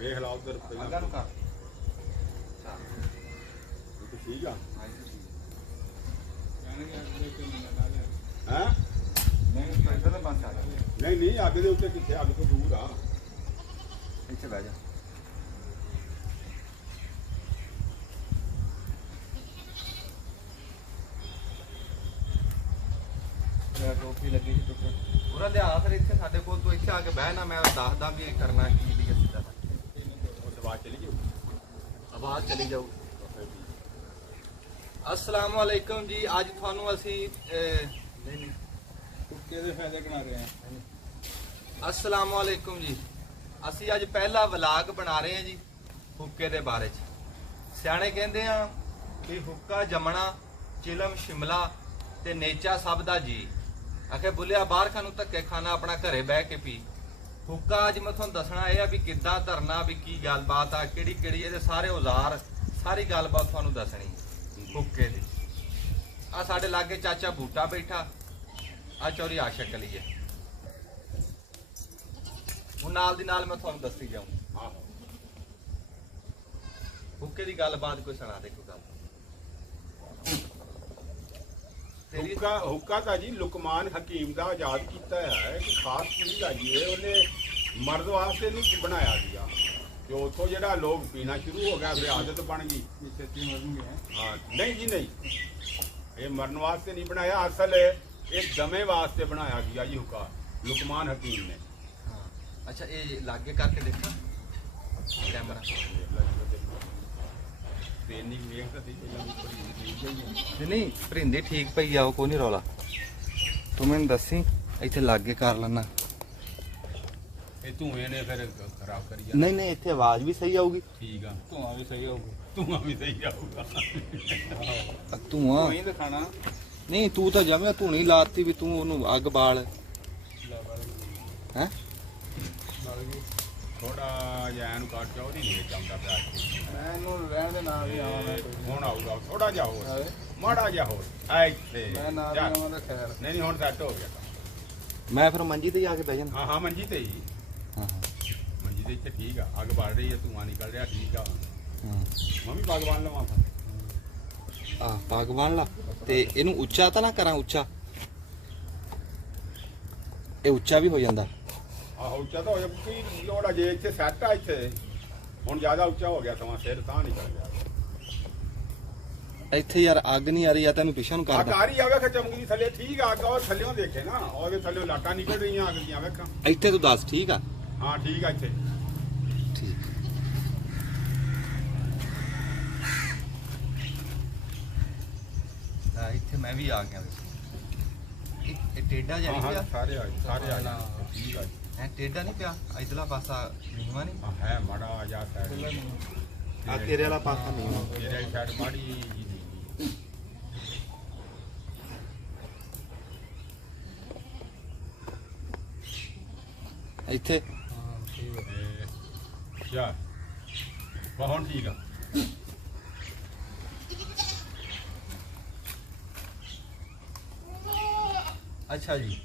ਵੇਖ ਲਾ ਉਧਰ ਅੱਗਾ ਨੂੰ ਕਰ ਠੀਕ ਆ ਹੈ ਹੈ ਨਹੀਂ ਇੱਧਰ ਤਾਂ ਬੰਦ ਕਰ ਨਹੀਂ ਨਹੀਂ ਅੱਗ ਦੇ ਉੱਤੇ ਕਿੱਥੇ ਅੱਗ ਤੋਂ ਦੂਰ ਆ ਇੱਥੇ ਬਹਿ ਜਾ ਟੋਪੀ ਲੱਗੀ ਸੀ ਟੁੱਟ ਪੂਰਾ ਲਿਆ ਫਿਰ ਇੱਥੇ ਸਾਡੇ ਕੋਲ ਤੂੰ ਇੱਥੇ ਆ ਕੇ ਬਹਿ ਨਾ ਮੈਂ ਦੱਸਦਾ ਵੀ ਇਹ ਕਰਨਾ ਕੀ ਵੀ ਸਿੱਧਾ ਉਹ ਆਵਾਜ਼ ਚਲੀ ਜਾਊ ਆਵਾਜ਼ ਚਲੀ ਜਾਊ अस्सलाम वालेकुम जी आज थानू असी ਕੁੱਤੇ ਦੇ ਫਾਇਦੇ ਬਣਾ ਰਹੇ ਆ अस्सलाम वालेकुम जी ਅਸੀਂ ਅੱਜ ਪਹਿਲਾ ਵਲਾਗ ਬਣਾ ਰਹੇ ਹਾਂ ਜੀ ਹੁੱਕੇ ਦੇ ਬਾਰੇ ਚ ਸਿਆਣੇ ਕਹਿੰਦੇ ਆ ਕਿ ਹੁੱਕਾ ਜਮਣਾ ਚਿਲਮ ਸ਼ਿਮਲਾ ਤੇ ਨੇਚਾ ਸਭ ਦਾ ਜੀ ਆਖੇ ਬੁੱਲਿਆ ਬਾਹਰ ਖਾਨੂੰ ਧੱਕੇ ਖਾਣਾ ਆਪਣਾ ਘਰੇ ਬਹਿ ਕੇ ਪੀ ਹੁੱਕਾ ਅੱਜ ਮੈਂ ਤੁਹਾਨੂੰ ਦੱਸਣਾ ਇਹ ਆ ਵੀ ਕਿੱਦਾਂ ਧਰਨਾ ਵੀ ਕੀ ਗੱਲਬਾਤ ਆ ਕਿਹੜੀ ਕਿਹੜੀ ਇਹਦੇ ਸਾਰੇ ਔਜ਼ਾਰ ਸਾਰੀ ਗੱਲਬਾਤ ਤੁਹਾਨੂੰ ਦੱਸਣੀ ਹੁੱਕੇ ਦੀ ਆ ਸਾਡੇ ਲਾਗੇ ਚਾਚਾ ਬੂਟਾ ਬੈਠਾ ਆ ਚੌਰੀ ਆਸ਼ਕ ਅਲੀ ਹੈ ਹੁਣ ਨਾਲ ਦੀ ਨਾਲ ਮੈਂ ਤੁਹਾਨੂੰ ਦੱਸੀ ਜਾਊਂ ਆਹੋ ਹੁੱਕੇ ਦੀ ਗੱਲਬਾਤ ਕੋਈ ਸੁਣਾ ਦੇ ਕੋਈ ਗੱਲ ਤੇਰੀ ਹੁੱਕਾ ਤਾਂ ਜੀ ਲੁਕਮਾਨ ਹਕੀਮ ਦਾ ਆਜ਼ਾਦ ਕੀਤਾ ਹੈ ਕਿ ਖਾਸ ਚੀਜ਼ ਆ ਜੀ ਇਹ ਉਹਨੇ ਮਰਦ ਵਾਸਤੇ ਨਹੀਂ ਬਣਾਇਆ ਸੀਗਾ ਤੇ ਉੱਥੋਂ ਜਿਹੜਾ ਲੋਕ ਪੀਣਾ ਸ਼ੁਰੂ ਹੋ ਗਿਆ ਫਿਰ ਆਦਤ ਬਣ ਗਈ ਹਾਂ ਨਹੀਂ ਜੀ ਨਹੀਂ ਇਹ ਮਰਨ ਵਾਸਤੇ ਨਹੀਂ ਬਣਾਇਆ ਅਸਲ ਇਹ ਦਮੇ ਵਾਸਤੇ ਬਣਾਇਆ ਗਿਆ ਜੀ ਹੁੱਕਾ ਲੁਕਮਾਨ ਹਕੀਮ ਨੇ ਅੱਛਾ ਇਹ ਲਾਗੇ ਕਰਕੇ ਦੇਖਾਂ ਕੈਮਰਾ ਤੇ ਨਹੀਂ ਵੇਖ ਤਾਂ ਸਹੀ ਪਹਿਲਾਂ ਨਹੀਂ ਭਰਿੰਦੀ ਠੀਕ ਪਈ ਆ ਉਹ ਕੋਈ ਨਹੀਂ ਰੌਲਾ ਤੂੰ ਮੈਨੂੰ ਦੱਸੀ ਇੱਥੇ ਲਾਗੇ ਕਰ ਲੈਣਾ ਇਹ ਧੂਏ ਨੇ ਫਿਰ ਖਰਾਬ ਕਰੀ ਜਾ ਨਹੀਂ ਨਹੀਂ ਇੱਥੇ ਆਵਾਜ਼ ਵੀ ਸਹੀ ਆਊਗੀ ਠੀਕ ਆ ਧੂਆਂ ਵੀ ਸਹੀ ਆਊਗਾ ਧੂਆਂ ਵੀ ਸਹੀ ਆਊਗਾ ਧੂਆਂ ਨਹੀਂ ਦਿਖਾਣਾ ਨਹੀਂ ਤੂੰ ਤਾਂ ਜਮਿਆ ਧੂਣੀ ਲਾਤੀ ਵੀ ਤੂੰ ਉਹਨੂੰ ਅੱਗ ਬਾਲ ਹੈ ਥੋੜਾ ਜਿਹਾ ਇਹਨੂੰ ਕੱਟ ਕੇ ਉਹਦੀ ਨਹੀਂ ਜਾਂਦਾ ਪਿਆ ਮੈਂ ਇਹਨੂੰ ਰਹਿਣ ਦੇ ਨਾਲ ਹੀ ਆਵਾਂ ਹੁਣ ਆਊਗਾ ਥੋੜਾ ਜਿਹਾ ਹੋਰ ਮਾੜਾ ਜਿਹਾ ਹੋਰ ਆ ਇੱਥੇ ਮੈਂ ਨਾਲ ਜਾ। ਹੀ ਆਵਾਂ ਤਾਂ ਖੈਰ ਨਹੀਂ ਨਹੀਂ ਹੁਣ ਸੈੱਟ ਹੋ ਗਿਆ ਮੈਂ ਫਿਰ ਮੰਜੀ ਤੇ ਜਾ ਕੇ ਬਹਿ ਜਾਣਾ ਹਾਂ ਹਾਂ ਮੰਜੀ ਤੇ ਹੀ ਹਾਂ ਮੰਜੀ ਤੇ ਇੱਥੇ ਠੀਕ ਆ ਅੱਗ ਬਲ ਰਹੀ ਹੈ ਧੂਆਂ ਨਿਕਲ ਰਿਹਾ ਠੀਕ ਆ ਹਾਂ ਮੈਂ ਵੀ ਭਗਵਾਨ ਲਵਾਂ ਫਿਰ ਆ ਪੱਗ ਬੰਨ ਲਾ ਤੇ ਇਹਨੂੰ ਉੱਚਾ ਤਾਂ ਨਾ ਕਰਾਂ ਉੱਚਾ ਇਹ ਉੱਚਾ ਵੀ ਹੋ ਜਾਂਦਾ ਆਹੋ ਉੱਚਾ ਤਾਂ ਹੋ ਜਾ ਕੀ ਲੋੜ ਆ ਜੇ ਇੱਥੇ ਸੈੱਟ ਆ ਇੱਥੇ ਹੁਣ ਜ਼ਿਆਦਾ ਉੱਚਾ ਹੋ ਗਿਆ ਸਮਾਂ ਸਿਰ ਤਾਂ ਨਿਕਲ ਗਿਆ ਇੱਥੇ ਯਾਰ ਅੱਗ ਨਹੀਂ ਆ ਰਹੀ ਆ ਤੈਨੂੰ ਪਿੱਛੇ ਨੂੰ ਆ ਕਰਦਾ ਕਾਰ ਹੀ ਆਵੇ ਖਚਮਗੀ ਥੱਲੇ ਠੀਕ ਆ ਅੱਗ ਉਹ ਥੱਲਿਓਂ ਦੇਖੇ ਨਾ ਉਹਦੇ ਥੱਲਿਓਂ ਲਾਟਾਂ ਨਿਕਲ ਰਹੀਆਂ ਅੱਗ ਦੀਆਂ ਵੇਖਾਂ ਇੱਥੇ ਤੂੰ ਦੱਸ ਠੀਕ ਆ ਹਾਂ ਠੀਕ ਆ ਇੱਥੇ ਠੀਕ ਆ ਇੱਥੇ ਮੈਂ ਵੀ ਆ ਗਿਆ ਇਹ ਟੇਡਾ ਜਿਹਾ ਨਹੀਂ ਪਿਆ ਸਾਰੇ ਆ ਗਏ ਠੀਕ ਆ ਹੈ ਟੇਡਾ ਨਹੀਂ ਪਿਆ ਇਧਰਲਾ ਪਾਸਾ ਨੀਵਾ ਨਹੀਂ ਹਾਂ ਹੈ ਮਾੜਾ ਜਾ ਸਾਈਡ ਆ ਤੇਰੇ ਵਾਲਾ ਪਾਸਾ ਨੀਵਾ ਤੇਰੇ ਸਾਈਡ ਮਾੜੀ ਜੀ ਇੱਥੇ ਯਾਰ ਬਹੁਤ ਠੀਕ ਆ ਅੱਛਾ ਜੀ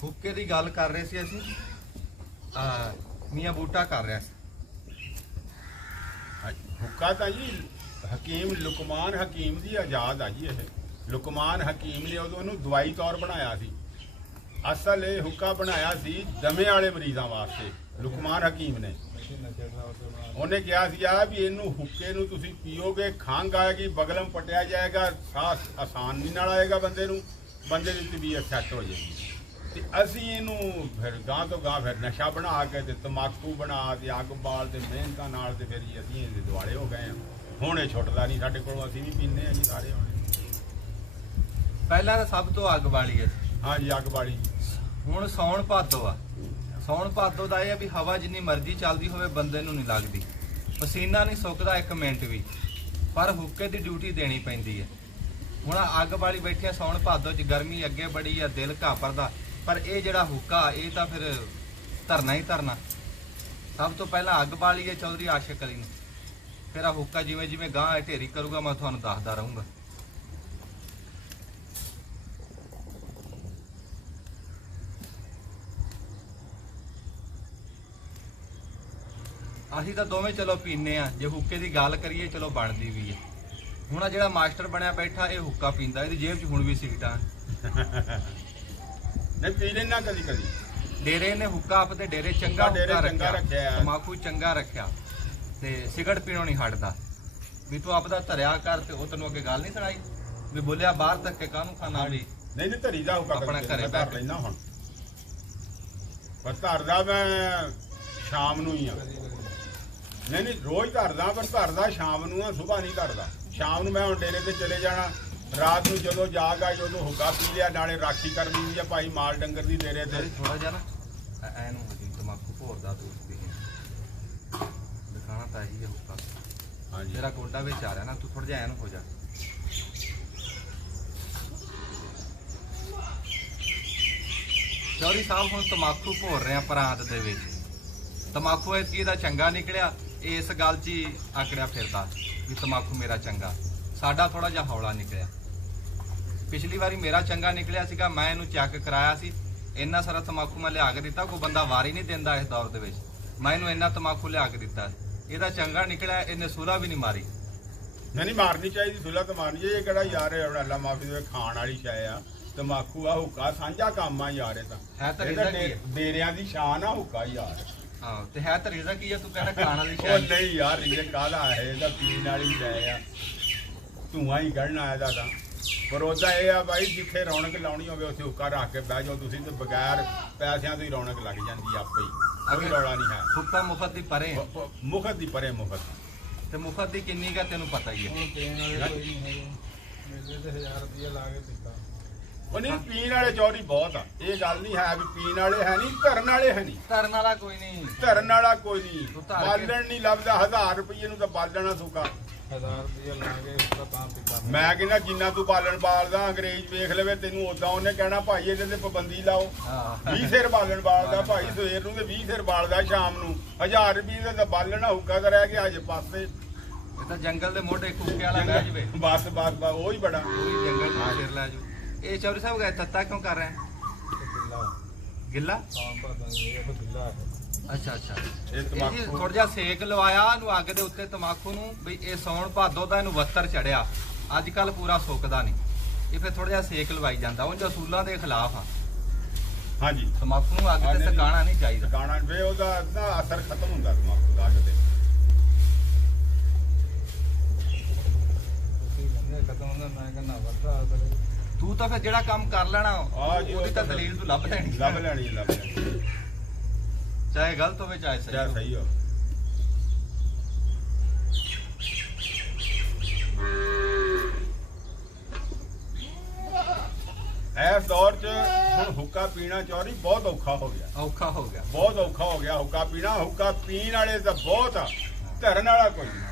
ਹੁੱਕੇ ਦੀ ਗੱਲ ਕਰ ਰਹੇ ਸੀ ਅਸੀਂ ਮੀਆਂ ਬੂਟਾ ਕਰ ਰਿਹਾ ਸੀ ਹੁੱਕਾ ਤਾਂ ਜੀ ਹਕੀਮ ਲੁਕਮਾਨ ਹਕੀਮ ਦੀ ਆਜ਼ਾਦ ਆ ਜੀ ਇਹ ਲੁਕਮਾਨ ਹਕੀਮ ਨੇ ਉਦੋਂ ਉਹਨੂੰ ਦਵਾਈ ਤੌਰ ਬਣਾਇਆ ਸੀ ਅਸਲ ਇਹ ਹੁੱਕਾ ਬਣਾਇਆ ਸੀ ਦਮੇ ਵਾਲੇ ਮਰੀਜ਼ਾਂ ਵਾਸਤੇ ਲੁਕਮਾਨ ਹਕੀਮ ਨੇ ਉਹਨੇ ਕਿਹਾ ਸੀ ਆ ਵੀ ਇਹਨੂੰ ਹੁੱਕੇ ਨੂੰ ਤੁਸੀਂ ਪੀਓਗੇ ਖੰਘ ਆਏਗੀ ਬਗਲਮ ਪਟਿਆ ਜਾਏਗਾ ਸਾਹ ਆਸਾਨੀ ਨਾਲ ਆਏਗਾ ਬੰਦੇ ਦੀ ਤਬੀਅਤ ਸੈੱਟ ਹੋ ਜਾਏਗੀ ਤੇ ਅਸੀਂ ਇਹਨੂੰ ਫਿਰ ਗਾਂ ਤੋਂ ਗਾਂ ਫਿਰ ਨਸ਼ਾ ਬਣਾ ਕੇ ਤੇ ਤਮਾਕੂ ਬਣਾ ਤੇ ਅੱਗ ਬਾਲ ਤੇ ਮਿਹਨਤਾਂ ਨਾਲ ਤੇ ਫਿਰ ਜੀ ਅਸੀਂ ਇਹਦੇ ਦੁਆਲੇ ਹੋ ਗਏ ਹਾਂ ਹੁਣ ਇਹ ਛੁੱਟਦਾ ਨਹੀਂ ਸਾਡੇ ਕੋਲੋਂ ਅਸੀਂ ਵੀ ਪੀਂਦੇ ਹਾਂ ਜੀ ਸਾਰੇ ਹੁਣ ਪਹਿਲਾਂ ਤਾਂ ਸਭ ਤੋਂ ਅੱਗ ਬਾਲੀ ਹੈ ਹਾਂ ਜੀ ਅੱਗ ਬਾਲੀ ਹੁਣ ਸੌਣ ਭਾਦੋ ਆ ਸੌਣ ਭਾਦੋ ਦਾ ਇਹ ਆ ਵੀ ਹਵਾ ਜਿੰਨੀ ਮਰਜ਼ੀ ਚੱਲਦੀ ਹੋਵੇ ਬੰਦੇ ਨੂੰ ਨਹੀਂ ਲੱਗਦੀ ਪਸੀਨਾ ਨਹੀਂ ਸੁੱਕਦਾ ਇੱਕ ਮਿੰਟ ਵੀ ਪਰ ਹੁੱਕੇ ਦੀ ਡਿਊਟੀ ਦੇਣੀ ਪੈਂਦੀ ਹੈ ਹੁਣ ਅੱਗ ਬਾਲੀ ਬੈਠੇ ਸੌਣ ਭਾਦੋ 'ਚ ਗਰਮੀ ਅੱਗੇ ਬੜੀ ਆ ਦਿਲ ਘਾਪਰਦਾ ਪਰ ਇਹ ਜਿਹੜਾ ਹੁੱਕਾ ਇਹ ਤਾਂ ਫਿਰ ਧਰਨਾ ਹੀ ਧਰਨਾ ਸਭ ਤੋਂ ਪਹਿਲਾਂ ਅੱਗ ਬਾਲੀ ਹੈ ਚੌਧਰੀ ਆਸ਼ਕ ਅਲੀ ਨੇ ਫਿਰ ਆ ਹੁੱਕਾ ਜਿਵੇਂ ਜਿਵੇਂ ਗਾਂ ਢੇਰੀ ਕਰੂਗਾ ਮੈਂ ਤੁਹਾਨੂੰ ਦੱਸਦਾ ਰਹੂੰਗਾ ਅਸੀਂ ਤਾਂ ਦੋਵੇਂ ਚਲੋ ਪੀਨੇ ਆ, ਜੇ ਹੁੱਕੇ ਦੀ ਗੱਲ ਕਰੀਏ ਚਲੋ ਬਣਦੀ ਵੀ ਹੈ। ਹੁਣ ਆ ਜਿਹੜਾ ਮਾਸਟਰ ਬਣਿਆ ਬੈਠਾ ਇਹ ਹੁੱਕਾ ਪੀਂਦਾ, ਇਹਦੀ ਜੇਬ 'ਚ ਹੁਣ ਵੀ ਸਿਗਰਟਾਂ। ਨਹੀਂ ਪੀ ਲੈਣਾ ਕਦੀ ਕਦੀ। ਡੇਰੇ ਨੇ ਹੁੱਕਾ ਆਪਦੇ ਡੇਰੇ ਚੰਗਾ ਡੇਰੇ ਹੁੱਕਾ ਚੰਗਾ ਰੱਖਿਆ। ਤਮਾਕੂ ਚੰਗਾ ਰੱਖਿਆ ਤੇ ਸਿਗਰਟ ਪੀਣੋਂ ਨਹੀਂ ਹਟਦਾ। ਵੀ ਤੂੰ ਆਪਦਾ ਧਰਿਆ ਕਰ ਤੇ ਉਹ ਤੈਨੂੰ ਅੱਗੇ ਗੱਲ ਨਹੀਂ ਸੁਣਾਈ ਵੀ ਬੋਲਿਆ ਬਾਹਰ ਤੱਕ ਕੇ ਕਾਹਨੂੰ ਖਾਣਾ ਵੀ। ਨਹੀਂ ਨਹੀਂ ਧਰੀ ਦਾ ਹੁਕਾ ਆਪਣਾ ਘਰੇ ਬੈਠ ਲੈਣਾ ਹੁਣ। ਪਰ ਧਰਦਾ ਮੈਂ ਸ਼ਾਮ ਨੂੰ ਹੀ ਆ। ਨਹੀਂ ਨਹੀਂ ਰੋਜ਼ ਧਰਦਾ, ਪਰ ਧਰਦਾ ਸ਼ਾਮ ਨੂੰ ਆ, ਸੁਬਾਹ ਨਹੀਂ ਧਰਦਾ। ਸ਼ਾਮ ਨੂੰ ਮੈਂ ਹੁਣ ਡੇਰੇ ਤੇ ਚਲੇ ਜਾਣਾ, ਰਾਤ ਨੂੰ ਜਦੋਂ ਜਾਗ ਆਈ ਉਦੋਂ ਹੁੱਕਾ ਪੀ ਲਿਆ, ਨਾਲੇ ਰਾਖੀ ਕਰਨੀ ਹੁੰਦੀ ਆ ਭਾਈ ਮਾਲ ਡੰਗਰ ਦੀ ਡੇਰੇ ਤੇ। ਥੋੜਾ ਜਿਹਾ ਨਾ ਐਨੂੰ ਹੋ ਜੀ ਤਮਾਕੂ ਭੋਰਦਾ ਤੂੰ ਦਿਖਾਣਾ ਤਾਂ ਇਹੀ ਹੈ ਹੁੱਕਾ। ਹਾਂਜੀ ਤੇਰਾ ਗੋਡਾ ਵਿੱਚ ਆ ਰਿਹਾ ਨਾ, ਤੂੰ ਥੋੜਾ ਜਿਹਾ ਐਨ ਹੋ ਜਾ। ਚੌਧਰੀ ਸਾਹਿਬ ਹੁਣ ਤਮਾਕੂ ਭੋਰ ਰਹੇ ਆ ਪ੍ਰਾਂਤ ਦੇ ਵਿੱਚ। ਤਮਾਕੂ ਐਤਕੀ ਦਾ ਚੰਗਾ ਨਿਕਲਿਆ, ਇਸ ਗੱਲ 'ਚ ਹੀ ਆਕੜਿਆ ਫਿਰਦਾ ਵੀ ਤਮਾਕੂ ਮੇਰਾ ਚੰਗਾ। ਸਾਡਾ ਥੋੜਾ ਜਿਹਾ ਹੌਲਾ ਨਿਕਲਿਆ। ਪਿਛਲੀ ਵਾਰੀ ਮੇਰਾ ਚੰਗਾ ਨਿਕਲਿਆ ਸੀਗਾ, ਮੈਂ ਇਹਨੂੰ ਚੈੱਕ ਕਰਾਇਆ ਸੀ। ਇੰਨਾ ਸਾਰਾ ਤਮਾਕੂ ਮੈਂ ਲਿਆ ਕੇ ਦਿੱਤਾ, ਕੋਈ ਬੰਦਾ ਵਾਰੀ ਨਹੀਂ ਦਿੰਦਾ ਇਸ ਦੌਰ ਦੇ ਵਿੱਚ। ਮੈਂ ਇਹਨੂੰ ਇੰਨਾ ਤਮਾਕੂ ਲਿਆ ਕੇ ਦਿੱਤਾ, ਇਹਦਾ ਚੰਗਾ ਨਿਕਲਿਆ। ਇਹਨੇ ਸੂਲਾ ਵੀ ਨਹੀਂ ਮਾਰੀ। ਨਹੀਂ ਮਾਰਨੀ ਚਾਹੀਦੀ, ਸੁਲਾ ਤਾਂ ਮਾਰਨੀ ਚਾਹੀਦੀ। ਇਹ ਕਿਹੜਾ ਯਾਰ ਅੱਲਾ ਮਾਫੀ ਦੇ ਖਾਣ ਵਾਲੀ ਸ਼ੈ ਆ। ਤਮਾਕੂ ਆ, ਹੁੱਕਾ ਸਾਂਝਾ ਕੰਮ ਆ ਯਾਰ। ਇਹ ਹੈ ਤਾਂ ਤਾਂ ਇਹ ਰੀਜ਼ਾ ਤਾਂ ਕੀ ਹੈ? ਡੇਰਿਆਂ ਦੀ ਸ਼ਾਨ ਆ ਹੁੱਕਾ ਯਾਰ। ਹਾਂ ਤੇ ਹੈ ਤਾਂ ਰੀਜ਼ਾ ਕੀ ਆ? ਤੂੰ ਕਹਿੰਦਾ ਖਾਣ ਵਾਲੀ ਉਹ ਸ਼ਾਇਦ। ਨਹੀਂ ਯਾਰ, ਇਹ ਕਾਹਦਾ ਹੈ? ਇਹਦਾ ਪੀਣ ਵਾਲੀ ਸ਼ੈ ਆ, ਧੂਆਂ ਹੀ ਕੱਢਣਾ ਇਹਦਾ ਤਾਂ। ਪਰ ਉਹਦਾ ਇਹ ਆ ਭਾਈ, ਜਿੱਥੇ ਰੌਣਕ ਲਾਉਣੀ ਹੋਵੇ ਉੱਥੇ ਹੁੱਕਾ ਰੱਖ ਕੇ ਬਹਿ ਜਾਓ ਤੁਸੀਂ, ਤੇ ਬਗੈਰ ਪੈਸਿਆਂ ਤੋਂ ਹੀ ਰੌਣਕ ਲੱਗ ਜਾਂਦੀ ਆਪੇ ਹੀ। ਕੋਈ ਰੌਲਾ ਨਹੀਂ ਹੈ। ਹੁੱਕਾ ਮੁਫਤ ਦੀ ਪਰੇ ਮੁਫਤ ਦੀ ਪਰੇ ਮੁਫਤ। ਤੇ ਮੁਫਤ ਦੀ ਕਿੰਨੀ ਕਾ ਤੈਨੂੰ ਪਤਾ ਹੀ ਹੈ। ਉਹ ਨਹੀਂ, ਪੀਣ ਵਾਲੇ ਚੌਧਰੀ ਬਹੁਤ ਆ। ਇਹ ਗੱਲ ਨਹੀਂ ਹੈ ਵੀ ਪੀਣ ਵਾਲੇ ਹੈ ਨਹੀਂ, ਧਰਨ ਵਾਲੇ ਹੈ ਨਹੀਂ। ਧਰਨ ਵਾਲਾ ਕੋਈ ਨਹੀਂ। ਧਰਨ ਵਾਲਾ ਕੋਈ ਨਹੀਂ। ਤੂੰ ਧਰ ਕੇ- ਬਾਲਣ ਨਹੀਂ ਲੱਭਦਾ। 1000 ਰੁਪਏ ਨੂੰ ਤਾਂ ਬਾਲਣਾ ਸੁੱਕਾ। 1000 ਰੁਪਏ ਲਾ ਕੇ ਤਾਂ ਪੀਤਾ। ਮੈਂ ਕਹਿੰਦਾ ਜਿੰਨਾ ਤੂੰ ਬਾਲਣ ਬਾਲਦਾ, ਅੰਗਰੇਜ਼ ਵੇਖ ਲਵੇ ਤੈਨੂੰ, ਉਦਾਂ ਉਹਨੇ ਕਹਿਣਾ ਭਾਈ ਇਹਦੇ ਤੇ ਪਾਬੰਦੀ ਲਾਓ। ਹਾਂ 20 ਸਿਰ ਬਾਲਣ ਬਾਲਦਾ ਭਾਈ ਸਵੇਰ ਨੂੰ, ਤੇ 20 ਸਿਰ ਬਾਲਦਾ ਸ਼ਾਮ ਨੂੰ। 1000 ਰੁਪਏ ਦਾ ਤਾਂ ਬਾਲਣਾ ਹੁੱਕਾ ਤਾਂ ਰਹਿ ਗਿਆ ਅਜੇ ਪਾਸੇ। ਇਹ ਤਾਂ ਜੰਗਲ ਦੇ ਮੋਢੇ ਕੁੱਕੇ ਵਾਲਾ ਬਹਿ ਜਵੇ। ਬਸ ਬਸ ਬਸ, ਉਹ ਹੀ ਬੜਾ। ਉਹੀ ਜੰਗਲ ਤੋਂ ਸਿਰ ਲੈ ਜੂ। ਇਹ ਚੌਧਰੀ ਸਾਹਿਬ ਗਏ ਤੱਤਾ ਕਿਉਂ ਕਰ ਰਹੇ ਹੈ? ਗਿੱਲਾ। ਅੱਛਾ ਅੱਛਾ। ਇਹ ਇਹ ਜੀ ਤਮਾਕੂ ਥੋੜਾ ਜਿਹਾ ਸੇਕ ਲਵਾਇਆ ਇਹਨੂੰ ਅੱਗ ਦੇ ਉੱਤੇ ਤਮਾਕੂ ਨੂੰ, ਵੀ ਇਹ ਸੌਣ ਭਾਦੋ ਦਾ ਇਹਨੂੰ ਵੱਤਰ ਚੜਿਆ। ਅੱਜ ਕੱਲ ਪੂਰਾ ਸੁੱਕਦਾ ਨਹੀਂ, ਇਹ ਫਿਰ ਥੋੜਾ ਜਿਹਾ ਸੇਕ ਲਵਾਈ ਜਾਂਦਾ। ਉਹ ਅਸੂਲਾਂ ਦੇ ਖਿਲਾਫ ਆ। ਹਾਂਜੀ, ਤਮਾਕੂ ਨੂੰ ਅੱਗ ਤੇ ਸਕਾਣਾ ਨਹੀਂ ਚਾਹੀਦਾ। ਟਿਕਾਣਾ ਵੇ ਉਹਦਾ ਨਾ ਅਸਰ ਖਤਮ ਹੁੰਦਾ ਤਮਾਕੂ ਦਾ ਅੱਗ ਤੇ। ਖਤਮ ਹੁੰਦਾ, ਮੈਂ ਕਹਿੰਦਾ ਵੱਧਾ। ਤੂੰ ਤਾਂ ਫਿਰ ਜਿਹੜਾ ਕੰਮ ਕਰ ਲੈਣਾ ਜੀ, ਉਹਦੀ ਤਾਂ ਦਲੀਲ ਤੂੰ ਲੱਭ ਲੈਣੀ। ਲੱਭ ਲੈਣੀ ਲੱਭ ਲੈਣੀ, ਚਾਹੇ ਗਲਤ ਹੋਵੇ ਚਾਹੇ ਸਹੀ ਚਾਹੇ ਹੋਵੇ। ਸਹੀ ਹੋ। ਇਸ ਦੌਰ 'ਚ ਹੁਣ ਹੁੱਕਾ ਪੀਣਾ ਚੌਧਰੀ ਬਹੁਤ ਔਖਾ ਹੋ ਗਿਆ। ਔਖਾ ਹੋ ਗਿਆ। ਬਹੁਤ ਔਖਾ ਹੋ ਗਿਆ ਹੁੱਕਾ ਪੀਣਾ। ਹੁੱਕਾ ਪੀਣ ਵਾਲੇ ਤਾਂ ਬਹੁਤ ਆ, ਧਰਨ ਵਾਲਾ ਕੋਈ ਨਹੀਂ।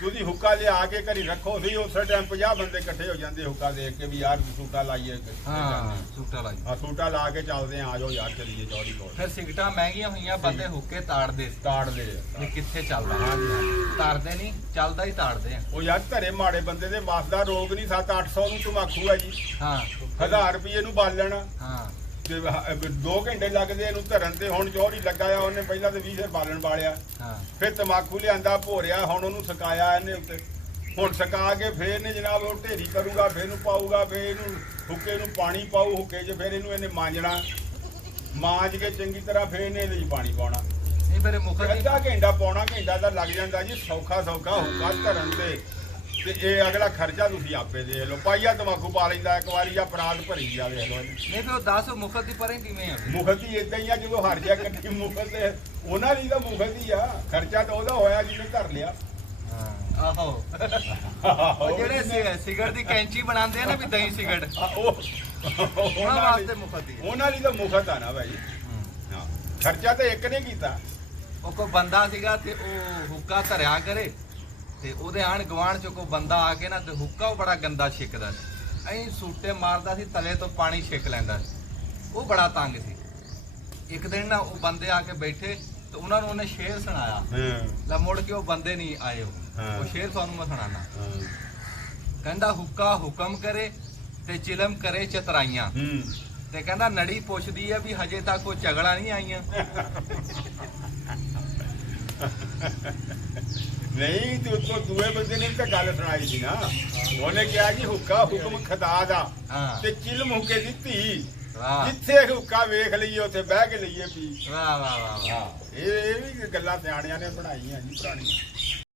ਤੁਸੀਂ ਹੁੱਕਾ ਲਿਆ ਕੇ ਘਰੀ ਰੱਖੋ ਸੀ, ਉਸੇ ਟਾਈਮ 50 ਬੰਦੇ ਇਕੱਠੇ ਹੋ ਜਾਂਦੇ ਹੁੱਕਾ ਦੇਖ ਕੇ ਵੀ ਯਾਰ ਸੂਟਾ ਲਾਈਏ। ਹਾਂ ਸੂਟਾ ਲਾਈ। ਆ ਸੂਟਾ ਲਾ ਕੇ ਚੱਲਦੇ ਆ ਜਾਓ ਯਾਰ, ਚੱਲੀਏ ਚੌਧਰੀ ਕੋਲ। ਫਿਰ ਸਿਗਟਾਂ ਮਹਿੰਗੀਆਂ ਹੋਈਆਂ, ਬੰਦੇ ਹੁੱਕੇ ਤਾੜਦੇ ਸੀ ਤਾੜਦੇ ਆ। ਵੀ ਕਿੱਥੇ ਚੱਲਦਾ। ਹਾਂਜੀ ਹਾਂਜੀ। ਤਾੜਦੇ ਨਹੀਂ, ਚੱਲਦਾ ਹੀ ਤਾੜਦੇ ਆ। ਉਹ ਯਾਰ ਘਰੇ ਮਾੜੇ ਬੰਦੇ ਦੇ ਵੱਸ ਦਾ ਰੋਗ ਨਹੀਂ। 700-800 ਨੂੰ ਤਮਾਕੂ ਹੈ ਜੀ। ਹਾਂ 1000 ਰੁਪਏ ਨੂੰ ਬਾਲਣ ਹਾਂ। ਤੇ 2 ਘੰਟੇ ਲੱਗਦੇ ਇਹਨੂੰ ਧਰਨ ਤੇ। ਹੁਣ ਚੌਧਰੀ ਲੱਗਾ ਆ, ਉਹਨੇ ਪਹਿਲਾਂ ਤੇ 20 ਸਿਰ ਬਾਲਣ ਬਾਲਿਆ, ਹਾਂ ਫਿਰ ਤਮਾਕੂ ਲਿਆਂਦਾ ਭੋਰਿਆ, ਹੁਣ ਉਹਨੂੰ ਸੁਕਾਇਆ ਇਹਨੇ ਉੱਤੇ। ਹੁਣ ਸੁਕਾ ਕੇ ਫੇਰ ਨੇ ਜਨਾਬ ਉਹ ਢੇਰੀ ਕਰੂਗਾ, ਫੇਰ ਨੂੰ ਪਾਊਗਾ, ਫੇਰ ਇਹਨੂੰ ਹੁੱਕੇ ਨੂੰ ਪਾਣੀ ਪਾਊ। ਹੁੱਕੇ 'ਚ ਫੇਰ ਇਹਨੇ ਮਾਂਜਣਾ, ਮਾਂਜ ਕੇ ਚੰਗੀ ਤਰ੍ਹਾਂ ਫੇਰ ਇਹਨੇ ਇਹਦੇ 'ਚ ਪਾਣੀ ਪਾਉਣਾ। ਨਹੀਂ ਫਿਰ ਮੁਖਤ ਦੀ ਅੱਧਾ ਘੰਟਾ ਪੌਣਾ ਘੰਟਾ ਤਾਂ ਲੱਗ ਜਾਂਦਾ ਜੀ। ਸੌਖਾ ਸੌਖਾ ਹੁੱਕਾ ਧਰਨ ਤੇ ਇਹ ਅਗਲਾ ਖਰਚਾ ਤੁਸੀਂ ਆਪੇ ਦੇ ਲਓ। ਪਾਈਆ ਤਮਾਕੂ ਪਾ ਲੈਂਦਾ ਇੱਕ ਵਾਰੀ, ਜਾਂ ਪਰਾਤ ਭਰੀ ਜਾਵੇ। ਨਹੀਂ ਫਿਰ ਉਹ ਦੱਸ ਮੁਖਤ ਦੀ ਪਰੇ ਕਿਵੇਂ ਆ? ਮੁਖਤ ਹੀ ਇਦਾਂ ਹੀ ਆ, ਜਦੋਂ ਹਰ ਜਾ ਕੱਢੀ ਮੁਖਤ ਤੇ ਉਹਨਾਂ ਦੀ ਤਾਂ ਮੁਖਤ ਹੀ ਆ। ਖਰਚਾ ਤਾਂ ਉਹਦਾ ਹੋਇਆ ਜਿਹਨੇ ਧਰ ਲਿਆ। ਆਹੋ ਉਹ ਜਿਹੜੇ ਸਿਗਰਟ ਦੀ ਕੈਂਚੀ ਬਣਾਉਂਦੇ ਆ ਨਾ, ਵੀ ਦਹੀਂ ਸਿਗਰਟ, ਉਹਨਾਂ ਵਾਸਤੇ ਮੁਖਤ ਦੀ। ਉਹਨਾਂ ਲਈ ਤਾਂ ਮੁਖਤ ਆ ਨਾ ਭਾਈ। ਹਾਂ, ਖਰਚਾ ਤਾਂ ਇੱਕ ਨੇ ਕੀਤਾ। ਉਹ ਕੋਈ ਬੰਦਾ ਸੀਗਾ ਤੇ ਉਹ ਹੁੱਕਾ ਧਰਿਆ ਕਰੇ, ਤੇ ਉਹਦੇ ਆਣ ਗਵਾਂਢ ਚੋਂ ਕੋਈ ਬੰਦਾ ਆ ਕੇ ਨਾ, ਤੇ ਹੁੱਕਾ ਉਹ ਬੜਾ ਗੰਦਾ ਛਿੱਕਦਾ ਸੀ। ਐਂ ਸੂਟੇ ਮਾਰਦਾ ਸੀ, ਤਲੇ ਤੋਂ ਪਾਣੀ ਛਿੱਕ ਲੈਂਦਾ ਸੀ। ਉਹ ਬੜਾ ਤੰਗ ਸੀ। ਇੱਕ ਦਿਨ ਨਾ ਉਹ ਬੰਦੇ ਆ ਕੇ ਬੈਠੇ, ਤੇ ਉਹਨਾਂ ਨੂੰ ਉਹਨੇ ਸ਼ੇਰ ਸੁਣਾਇਆ। ਲੈ ਮੁੜ ਕੇ ਉਹ ਬੰਦੇ ਨਹੀਂ ਆਏ। ਉਹ ਸ਼ੇਰ ਤੁਹਾਨੂੰ ਮੈਂ ਸੁਣਾਣਾ। ਕਹਿੰਦਾ ਹੁੱਕਾ ਹੁਕਮ ਕਰੇ ਤੇ ਚਿਲਮ ਕਰੇ ਚਤਰਾਈਆਂ, ਤੇ ਕਹਿੰਦਾ ਨੜੀ ਪੁੱਛਦੀ ਹੈ ਵੀ ਹਜੇ ਤੱਕ ਕੋਈ ਝਗੜਾ ਨਹੀਂ ਆਈਆਂ। ਨਹੀਂ ਤੇ ਉੱਤੋਂ ਦੂਏ ਬੰਦੇ ਨੇ ਵੀ ਤਾਂ ਗੱਲ ਸੁਣਾਈ ਸੀ ਨਾ। ਉਹਨੇ ਕਿਹਾ ਜੀ ਹੁੱਕਾ ਹੁਕਮ ਖੁਦਾ ਦਾ ਹਾਂ। ਤੇ ਚਿਲਮ ਹੁੱਕੇ ਦੀ ਧੀ। ਵਾਹ ਜਿੱਥੇ ਹੁੱਕਾ ਵੇਖ ਲਈਏ ਉੱਥੇ ਬਹਿ ਕੇ ਲਈਏ ਪੀ। ਵਾਹ ਵਾਹ ਵਾਹ ਵਾਹ। ਇਹ ਵੀ ਗੱਲਾਂ ਸਿਆਣਿਆਂ ਨੇ ਬਣਾਈਆਂ ਜੀ ਪੁਰਾਣੀਆਂ।